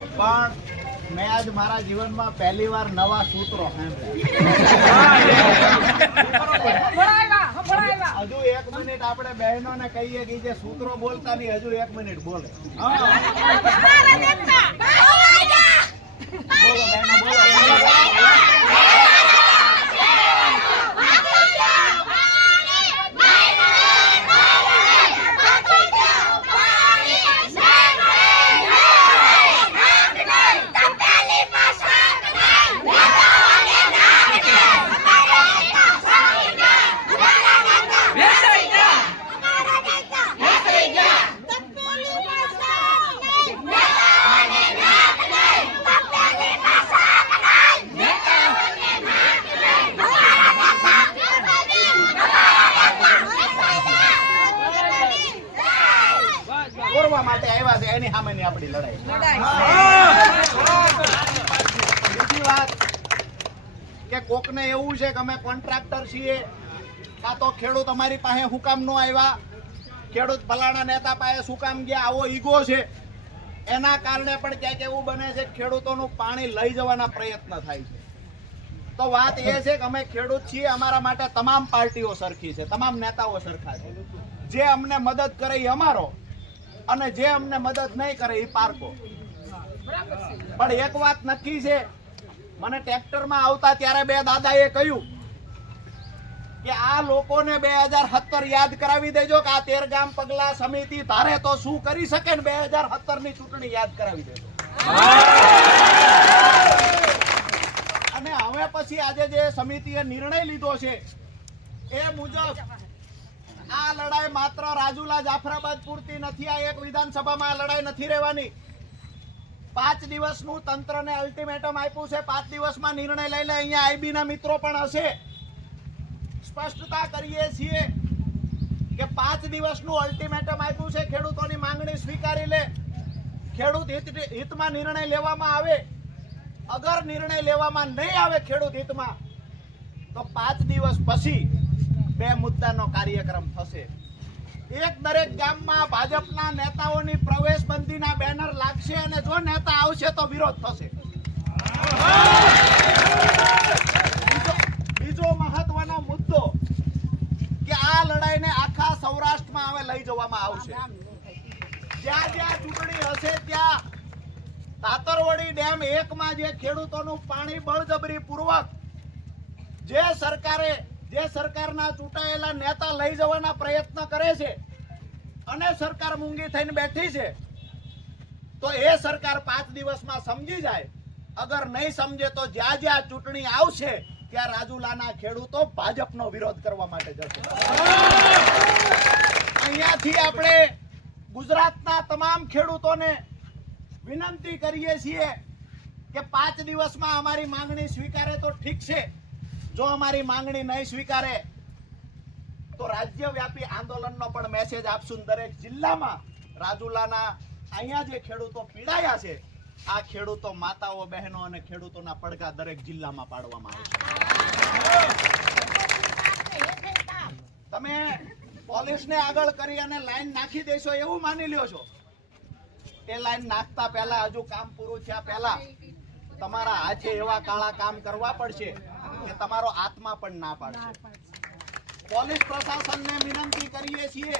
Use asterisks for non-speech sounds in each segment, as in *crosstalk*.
પણ મેં આજ મારા જીવનમાં પહેલી વાર નવા સૂત્રો હજુ એક મિનિટ આપણે બહેનો ને કહીએ કે જે સૂત્રો બોલતા નહીં હજુ એક મિનિટ બોલે. બોલો બહેનો બોલો. એની સામેની આપણી લડાઈ. બીજી વાત કે કોકને એવું છે કે અમે કોન્ટ્રાક્ટર છીએ કાં તો ખેડૂત અમારી પાસે હું કામ નો આવ્યા ખેડૂત ફલાણા નેતા પાસે શું કામ ગયા આવો ઈગો છે. એના કારણે પણ ક્યાંક એવું બને છે ખેડૂતોનું પાણી લઈ જવાના પ્રયત્ન થાય છે. તો વાત એ છે કે અમે ખેડૂત છીએ અમારા માટે તમામ પાર્ટીઓ સરખી છે તમામ નેતાઓ સરખા છે. જે અમને મદદ કરે એ અમારો. અને જે અમને મદદ નહીં કરે એ પારકો. પણ એક વાત નક્કી છે, મને ટ્રેક્ટરમાં આવતા ત્યારે બે દાદાએ કહ્યું કે આ લોકોને બે હજાર સત્તર યાદ કરાવી દેજો કે આ તેર ગામ પગલા સમિતિ ધારે તો શું કરી શકે ને બે હજાર સત્તરની ચૂંટણી યાદ કરાવી દેજો. અને હવે પછી આજે જે સમિતિએ નિર્ણય લીધો છે, એ મુજબ આ લડાઈ માત્ર રાજુલા જાફરાબાદ પૂરતી નથી, આ એક વિધાનસભામાં આ લડાઈ નથી રહેવાની. પાંચ દિવસનું તંત્રને અલ્ટિમેટમ આપ્યું છે, પાંચ દિવસમાં નિર્ણય લઈ લે, અહીંયા આઈબીના મિત્રો પણ હશે. સ્પષ્ટતા કરીએ છીએ કે પાંચ દિવસનું અલ્ટિમેટમ આપ્યું છે, ખેડૂતોની માંગણી સ્વીકારી લે. ખેડૂત હિત, હિતમાં નિર્ણય લેવામાં આવે. અગર નિર્ણય લેવામાં નહીં આવે ખેડૂત હિતમાં, તો પાંચ દિવસ પછી બે મુદ્દાનો કાર્યક્રમ થશે. એક દરેક ગામમાં ભાજપના નેતાઓની પ્રવેશ બંધીના બેનર લાગશે અને જો નેતા આવશે તો વિરોધ થશે. બીજો- મહત્વનો મુદ્દો કે આ લડાઈને આખા સૌરાષ્ટ્રમાં હવે લઈ જવામાં આવશે. જ્યાં જ્યાં ચૂંટણી હશે ત્યાં તાતરવડી ડેમ એકમાં જે ખેડૂતોનું પાણી બળજબરી પૂર્વક જે સરકારે જે સરકારના ચૂંટાયેલા નેતા લઈ જવાના પ્રયત્ન કરે છે અને સરકાર મૂંગી થઈને બેઠી છે. તો એ સરકાર પાંચ દિવસમાં સમજી જાય. અગર નહીં સમજે તો જ્યાં જ્યાં ચૂંટણી આવશે, ત્યાં રાજુલાના ખેડૂતો ભાજપનો વિરોધ કરવા માટે જશે. અહીંયાથી આપણે ગુજરાતના તમામ ખેડૂતોને વિનંતી કરીએ છીએ કે પાંચ દિવસમાં અમારી માંગણી સ્વીકારે તો ઠીક છે. જો અમારી માંગણી નહીં સ્વીકારે, તો રાજ્યવ્યાપી આંદોલનનો પણ મેસેજ આપશું દરેક જિલ્લામાં. રાજુલાના અહીંયા જે ખેડૂતો પીડાયા છે, આ ખેડૂતો માતાઓ, બહેનો અને ખેડૂતોના પડઘા દરેક જિલ્લામાં પાડવામાં આવશે તમે પોલીસને આગળ કરી અને લાઈન નાખી દેશો એવું માની લ્યો છો. એ લાઈન નાખતા પહેલા હજુ કામ પૂરું થયા પહેલા તમારા હાથે એવા કાળા કામ કરવા પડશે. કે તમારો આત્મા પણ ના પાડશે. પોલીસ પ્રશાસનને વિનંતી કરીએ છીએ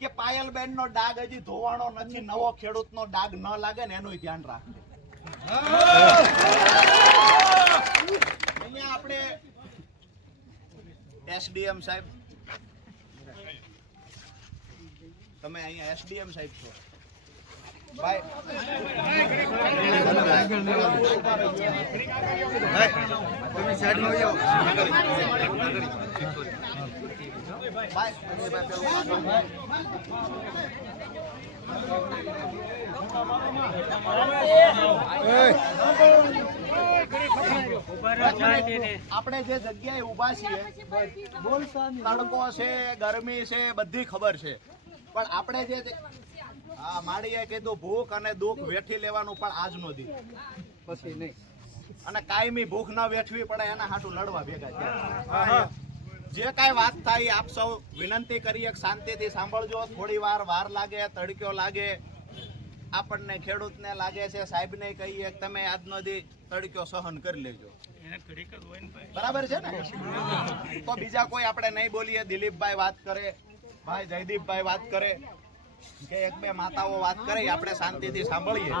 કે પાયલબેન નો ડાગ હજી ધોવાણો નથી નવો ખેડૂતનો ડાગ ન લાગે ને એનું ધ્યાન રાખજો. અહીંયા આપણે એસડીએમ સાહેબ. તમે અહીંયા એસડીએમ સાહેબ છો. આપણે જે જગ્યાએ ઊભા છીએ તડકો છે, ગરમી છે, બધી ખબર છે. પણ આપણે જે હા માળીએ કીધું ભૂખ અને દુઃખ વેઠી લેવાનું પણ આજનો દી. પછી નહીં. અને કાયમી ભૂખ ન વેઠવી પડે એના હાટું લડવા ભેગા થયા. જે કાંઈ વાત થાય આપ સૌ વિનંતી કરીએ કે શાંતિથી સાંભળજો. થોડી વાર વાર લાગે તડક્યો લાગે. આપણને ખેડૂતને લાગે છે સાહેબને કહીએ કે તમે આજનો દી તડક્યો સહન કરી લેજો. બરાબર છે ને? તો બીજા કોઈ આપણે નહીં બોલીએ. દિલીપભાઈ વાત કરે. ભાઈ જયદીપભાઈ વાત કરે. કે એક બે માતાઓ વાત કરે આપણે શાંતિથી સાંભળીએ.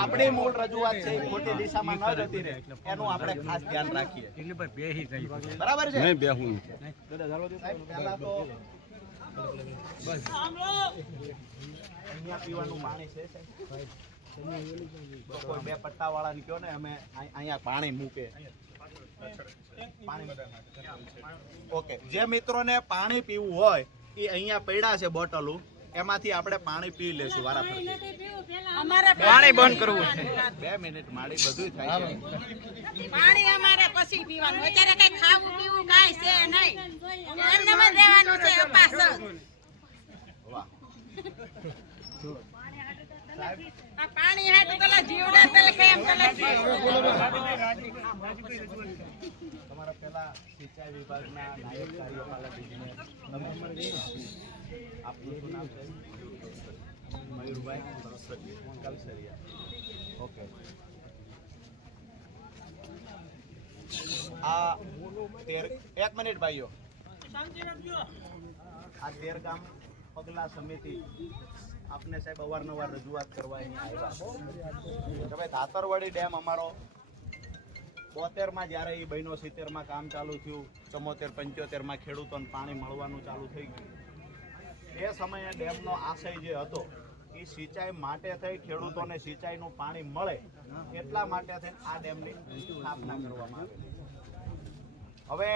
આપણી મૂળ રજૂઆત છે ખોટી દિશામાં ન જતી રહે. એનું આપણે ખાસ ધ્યાન રાખીએ. બરાબર છે? સાહેબ, પહેલા તો અહીંયા પીવાનું પાણી છે કોઈ બે પટ્ટા વાળાને કયો ને અમે અહીંયા પાણી મૂકે. ઓકે જે મિત્રોને પાણી પીવું હોય એ અહીંયા પડ્યા છે બોટલો. એમાંથી આપણે પાણી પી લેશું વારા અમારે પાણી બંધ કરવું બે મિનિટ માડી બધું થાય છે. પાણી અમારે પછી પીવાનું. અત્યારે કઈ ખાવું પીવું કાંઈ છે નહીં. એમને જ રહેવાનું છે અપાસ વાહ *laughs* આ પાણી હાટું જીવડા તલે કેમ તલે તમારા પેલા સિંચાઈ વિભાગના નાયક કાર્યપાલક આપનું શું નામ છે? મયુરભાઈ કલસરિયા. ઓકે. આ તેર એક મિનિટ ભાઈઓ. આ તેર ગામ પગલા સમિતિ આપને સાહેબ અવારનવાર રજૂઆત કરવા અહીંયા ભાઈ ધાતરવાડી ડેમ અમારો બોતેરમાં જ્યારે એ બહેનો સિત્તેરમાં કામ ચાલુ થયું ચમોતેર પંચોતેરમાં ખેડૂતોને પાણી મળવાનું ચાલુ થઈ ગયું. એ સમયે ડેમનો આશય જે હતો એ સિંચાઈ માટે થઈ ખેડૂતોને સિંચાઈનું પાણી મળે એટલા માટે થઈને આ ડેમની સ્થાપના કરવામાં આવી. હવે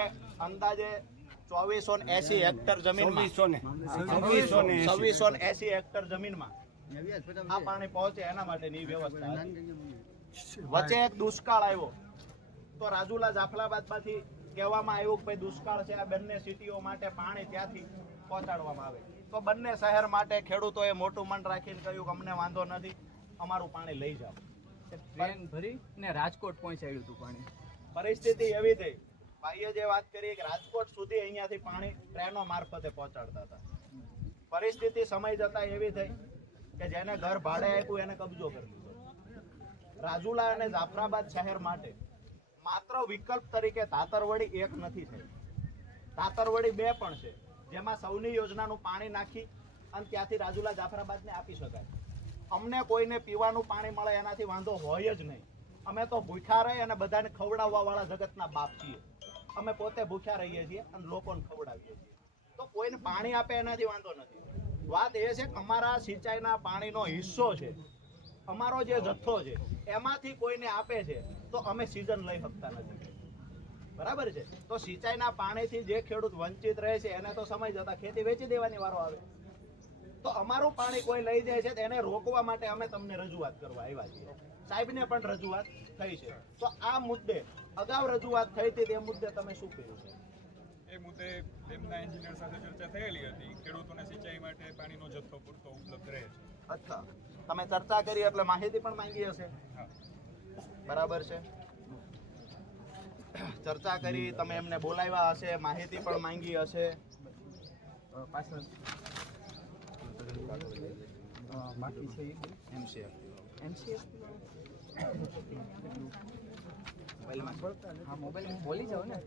અંદાજે ચોવીસો ને એસી હેક્ટર જમીન છવ્વીસો ને એસી. હેક્ટર જમીનમાં આ પાણી પહોંચે એના માટેની વ્યવસ્થા વચ્ચે એક દુષ્કાળ આવ્યો. તો રાજુલા જાફલાબાદમાંથી કહેવામાં આવ્યું કે ભાઈ દુષ્કાળ છે આ બંને સિટીઓ માટે પાણી ત્યાંથી પહોંચાડવામાં આવે. તો બંને શહેર માટે ખેડૂતોએ મોટું મન રાખીને કહ્યું કે અમને વાંધો નથી અમારું પાણી લઈ જાઓ. ટ્રેન ભરી ને રાજકોટ પહોંચાડ્યું હતું પાણી. પરિસ્થિતિ એવી થઈ. ભાઈએ જે વાત કરી કે રાજકોટ સુધી અહીંયાથી પાણી ટ્રેનો મારફતે પહોંચાડતા હતા. પરિસ્થિતિ સમય જતા એવી થઈ કે જેને ઘર ભાડે આપ્યું એને કબજો કરી લીધો. રાજુલા અને જાફરાબાદ શહેર માટે માત્ર વિકલ્પ તરીકે તાતરવડી એક નથી થઈ. તાતરવડી બે પણ છે. જેમાં સૌની યોજનાનું પાણી નાખી અને ત્યાંથી રાજુલા જાફરાબાદને આપી શકાય. અમને કોઈને પીવાનું પાણી મળે એનાથી વાંધો હોય જ નહીં. અમે તો ભૂખ્યા રહી અને બધાને ખવડાવવાવાળા જગતના બાપ છીએ. અમે પોતે ભૂખ્યા રહીએ છીએ અને લોકોને ખવડાવીએ છીએ. તો કોઈને પાણી આપે એનાથી વાંધો નથી. વાત એ છે કે અમારા સિંચાઈના પાણીનો હિસ્સો છે. અમારો જે જથ્થો છે, એમાંથી કોઈને આપે છે, તો અમે સિઝન લઈ શકતા નથી. બરાબર છે? તો સિંચાઈના પાણીથી જે ખેડૂત વંચિત રહે છે એને તો સમય જતા ખેતી વેચી દેવાની વારો આવે. તો અમારું પાણી કોઈ લઈ જાય છે એને રોકવા માટે અમે તમને રજૂઆત કરવા આવ્યા છીએ. સાહેબને પણ રજૂઆત થઈ છે. તો આ મુદ્દે અગાઉ રજૂઆત થઈ હતી તે મુદ્દે તમે શું કહ્યું છે? એ મુદ્દે તેમના એન્જિનિયર સાથે ચર્ચા થયેલી હતી. ખેડૂતોને સિંચાઈ માટે પાણીનો જથ્થો પૂરતો ઉપલબ્ધ રહે છે. અચ્છા. તમે ચર્ચા કરી એટલે માહિતી પણ માંગી હશે? બરાબર છે. *coughs* ચર્ચા કરી, તમે એમને બોલાવ્યા હશે, માહિતી પણ માંગી હશે. બાકી છે બોલી જાઓ ને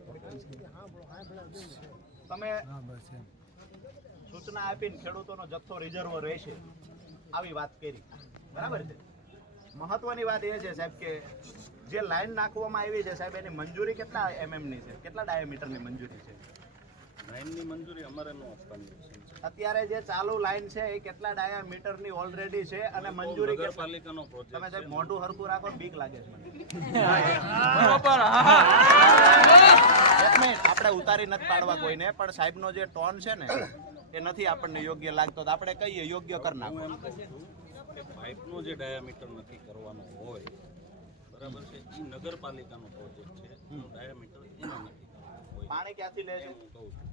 તમે સૂચના આપીને ખેડૂતોનો જથ્થો રિઝર્વ રહેશે. આવી વાત કરી. બરાબર છે? મહત્વની વાત એ છે સાહેબ કે જે લાઈન નાખવામાં આવી છે સાહેબ એની મંજૂરી કેટલા એમએમની ની છે? કેટલા ડાયામીટરની મંજૂરી છે? લાઈનની મંજૂરી અમારે ન આપવાની છે. અત્યારે જે ચાલુ લાઈન છે એ કેટલા ડાયામીટરની ઓલરેડી છે અને મંજૂરી કેટલા પ્રોજેક્ટ તમે સાહેબ મોઢું હરખું રાખો બીક લાગે છે મને. બરોબર હા એક મિનિટ, આપણે ઉતારી નથી પાડવા કોઈને પણ સાહેબનો જે ટોન છે ને એ નથી આપણને યોગ્ય લાગતો. તો આપણે કહીએ યોગ્ય કરી નાખો. પાઇપનો જે ડાયામીટર નક્કી કરવાનો હોય બરાબર છે. એ નગરપાલિકાનો પ્રોજેક્ટ છે. ડાયામીટર એના નક્કી પાણી ક્યાંથી લે છે? હું કહું છું.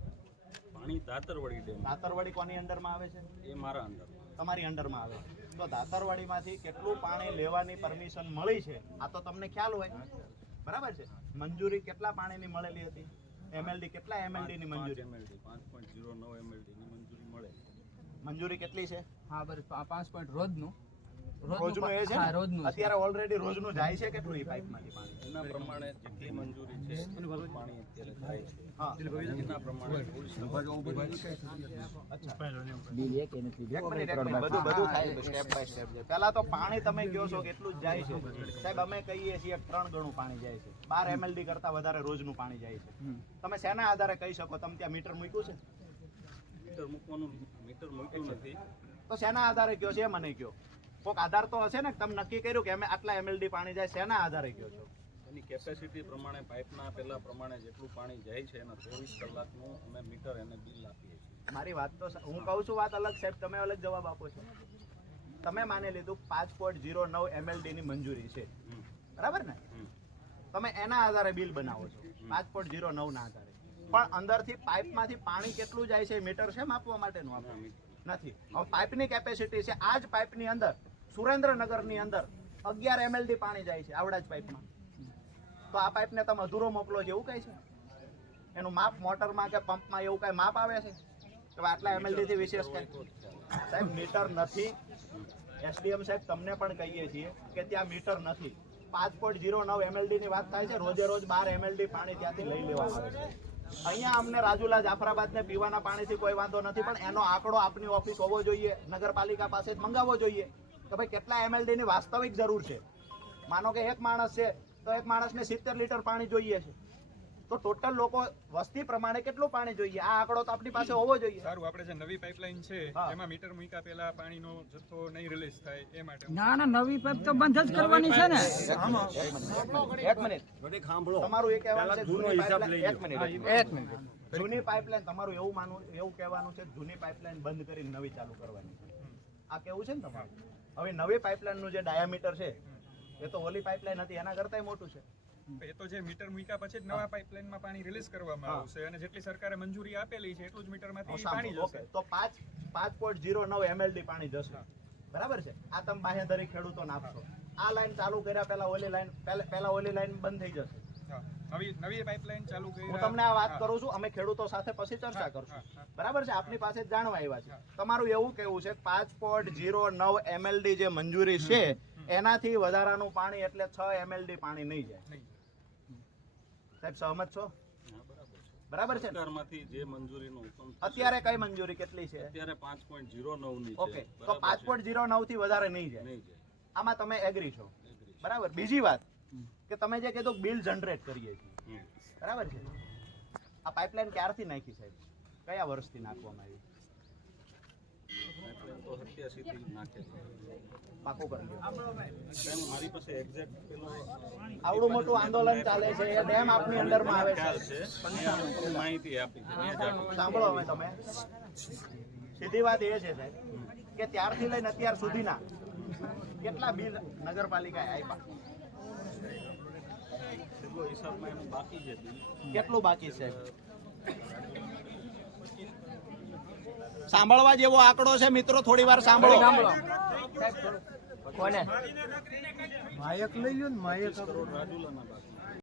પાણી દાતરવાડી ડેમ. દાતરવાડી કોની અંડરમાં આવે છે? એ મારા અંડર તમારી અંડરમાં આવે છે. તો દાતરવાડીમાંથી કેટલું પાણી લેવાની પરમિશન મળી છે? આ તો તમને ખ્યાલ હોય. બરાબર છે. મંજૂરી કેટલા પાણીની મળેલી હતી? એમએલડી કેટલા એમએલડી ની મંજૂરી? એમએલડી. પાંચ પોઈન્ટ ઝીરો નવ એમએલડીની મંજૂરી મળે મંજૂરી કેટલી છે? હા બરાબર પાંચ પોઈન્ટ રોજનું. રોજનું એ છે હા, ને? રોજનું છે. અત્યારે ઓલરેડી રોજનું જાય છે કેટલું એ પાઇપમાંથી પાણી? એના પ્રમાણે જેટલી મંજૂરી છે. પાણી અત્યારે થાય છે. હા. એના પ્રમાણે rules એક મિનિટ, એક મિનિટ. બધું બધું થાય સ્ટેપ બાય સ્ટેપ છે. પહેલા તો પાણી તમે કહો છો કેટલું જ જાય છે. સાહેબ અમે કહીએ છીએ ત્રણ ગણું પાણી જાય છે. બાર એમએલડી કરતા વધારે રોજનું પાણી જાય છે. તમે શેના આધારે કહી શકો? તમે ત્યાં મીટર મૂક્યું છે? મીટર મૂકવાનું મીટર મૂક્યું નથી. તો શેના આધારે કયો છે? મને કયો કોઈક આધાર તો હશે ને તમે નક્કી કર્યું કે અમે આટલા એમએલડી પાણી જાય શેના આધારે ગયો છો? એની કેપેસિટી પ્રમાણે પાઇપના પહેલાં પ્રમાણે જેટલું પાણી જાય છે એના ચોવીસ કલાકનું અમે મીટર એને બિલ આપીએ છીએ. મારી વાત તો હું કહું છું વાત અલગ સાહેબ તમે અલગ જવાબ આપો છો. તમે માની લીધું પાંચ પોઈન્ટ ઝીરો નવ એમએલડી ની મંજૂરી છે. બરાબર ને? તમે એના આધારે બિલ બનાવો છો. પાંચ પોઈન્ટ ઝીરો નવ ના આધારે. પણ અંદરથી પાઇપમાંથી પાણી કેટલું જાય છે એ મીટર છે માપવા માટેનું ના, આપણે નથી. હવે પાઇપની કેપેસિટી છે આ જ પાઇપની અંદર સુરેન્દ્રનગરની અંદર અગિયાર એમએલડી પાણી જાય છે આવડા જ પાઇપમાં. તો આ પાઇપને તમે અધૂરો મોકલો જેવું કઈ છે? એનું માપ મોટરમાં કે પંપમાં એવું કાંઈ માપ આવે છે? તો આટલા એમએલડીથી વિશેષ કંઈ? સાહેબ, મીટર નથી. એસડીએમ સાહેબ, તમને પણ કહીએ છીએ કે ત્યાં મીટર નથી. પાંચ પોઈન્ટ ઝીરો નવ એમએલડીની વાત થાય છે, રોજે રોજ બાર એમએલડી પાણી ત્યાંથી લઈ લેવામાં આવે છે. અહીંયા અમને રાજુલા જાફરાબાદ ને પીવાના પાણીથી કોઈ વાંધો નથી, પણ એનો આંકડો આપની ઓફિસ હોવો જોઈએ, નગરપાલિકા પાસે મંગાવવો જોઈએ. કે ભાઈ કેટલા એમએલડીની વાસ્તવિક જરૂર છે? માનો કે એક માણસ છે તો એક માણસને સિત્તેર લીટર પાણી જોઈએ છે. તો ટોટલ લોકો વસ્તી પ્રમાણે કેટલું પાણી જોઈએ? આ આંકડો તો આપણી પાસે હોવો જોઈએ. સારું આપણે જે નવી પાઇપલાઇન છે એમાં મીટર મૂક્યા પહેલા પાણીનો જથ્થો નહીં રિલીઝ થાય એ માટે. ના ના નવી પાઇપ તો બંધ જ કરવાની છે ને. એક મિનિટ તમારું એ કહેવાનું છે એક મિનિટ એક મિનિટ જૂની પાઇપલાઇન તમારું એવું માનવું એવું કહેવાનું છે જૂની પાઇપલાઇન બંધ કરી નવી ચાલુ કરવાની. છે આ કેવું છે ને તમારું? હવે નવી પાઇપલાઇનનું જે ડાયામીટર છે એ તો ઓલી પાઇપલાઇન હતી એના કરતાંય મોટું છે. એ તો જે મીટર મૂક્યા પછી નવા પાઇપલાઇનમાં પાણી રિલીઝ કરવામાં આવશે અને જેટલી સરકારે મંજૂરી આપેલી છે એટલું જ મીટરમાંથી હવે પાણી જશે. તો પાંચ પાંચ પોઈન્ટ ઝીરો નવ એમએલડી પાણી જશે. બરાબર છે? આ તમે બાહેધરી ખેડૂતો નાખશો આ લાઈન ચાલુ કર્યા પહેલા ઓલી લાઈન પહેલા ઓલી લાઈન બંધ થઈ જશે. નવી નવી પાઇપલાઇન ચાલુ કરી હું તમને આ વાત કરું છું અમે ખેડૂતો સાથે પછી ચર્ચા કરશું. બરાબર છે? આપની પાસે જાણવા આવ્યા છે. તમારું એવું કેવું છે પાંચ પોઈન્ટ નવ એમએલડી જે મંજૂરી છે એનાથી વધારાનું પાણી એટલે છ એમએલડી પાણી નહીં જાય. સાહેબ સહમત છો? બરાબર છે. બરાબર છે ને? સરકારમાંથી જે મંજૂરીનો હુકમ અત્યારે કઈ મંજૂરી કેટલી છે? અત્યારે પાંચ પોઈન્ટ ઝીરો નવની છે. ઓકે તો ઝીરો નવથી વધારે નહીં જાય. આમાં તમે એગ્રી છો. બરાબર. બીજી વાત કે તમે જે કીધું બિલ જનરેટ કરીએ છીએ બરાબર છે? આ પાઇપલાઇન ક્યારથી નાખી સાહેબ? કયા વર્ષથી નાખવામાં આવી? આવડું મોટું આંદોલન ચાલે છે એ ડેમ આપની અંડરમાં આવે છે. માહિતી આપી. સાંભળો હવે તમે. સીધી વાત એ છે સાહેબ કે ત્યારથી લઈને અત્યાર સુધીના કેટલા બિલ નગરપાલિકાએ આપ્યા? એટલો હિસાબમાં એનું બાકી છે. બિલ કેટલું બાકી છે? સાંભળવા જેવો આંકડો છે મિત્રો થોડી વાર સાંભળો. કોને? માયક લઈ લ્યો ને માયક. કરોડ રાજુલાના બાકી.